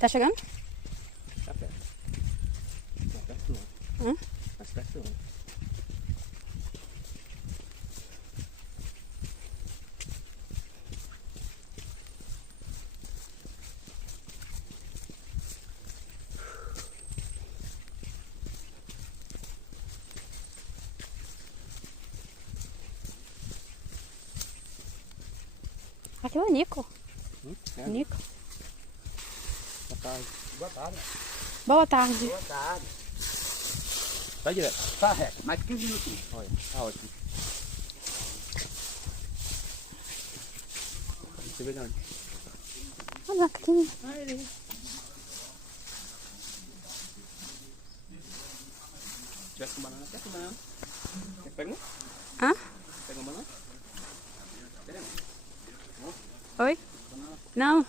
Tá chegando? Tá perto. Tá perto não. Hã? Mais perto não. Aquilo é Nico. É. Nico. Boa tarde. Boa tarde. Boa tarde. Boa tarde. Vai direto. Tá reto, mais 15 minutinhos. Olha, tá ótimo. Você vê de onde? Olha lá, pequenininho. Quer com banana? Quer com banana? Quer pegar um? Hã? Pega uma banana? Oi? Não.